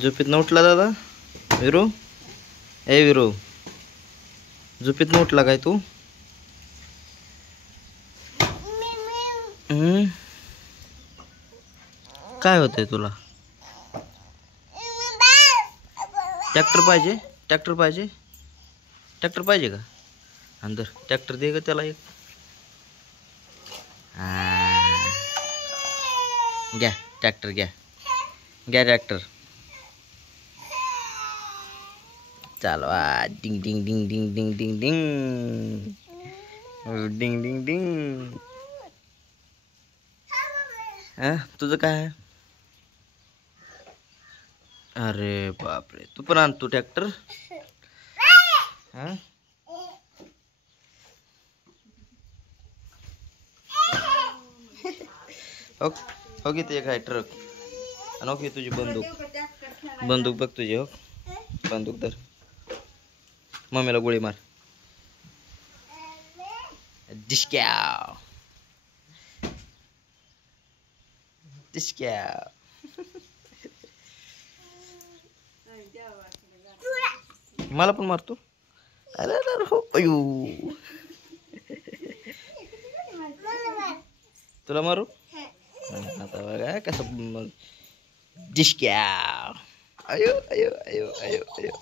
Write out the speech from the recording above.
झोपेत उठला दादा विरू. ए विरू, झोपेत उठला काय तू? काय होतंय तुला? ट्रॅक्टर पाहिजे? ट्रॅक्टर पाहिजे? ट्रॅक्टर पाहिजे का? अंदर ट्रॅक्टर दे ग त्याला एक. घ्या ट्रॅक्टर, घ्या घ्या ट्रॅक्टर. चालवा. डिंग डिंग डिंग डिंग डिंग डिंग डिंग डिंग डिंग डिंग. तुझं काय आहे? अरे बापरे, तू पण आणतो ट्रॅक्टर? हो की ते काय ट्रक. आणि ओके तुझी बंदूक. बंदूक बघ तुझी. हो बंदूक धर. मम्मीला गोळी मार. डिस्क्या डिस्क्या. मला पण मारतो. अरे अरे हो अयो. तुला मारू? आता बघा कसं डिस्क्या. अयो अयो अयो अयो अयो.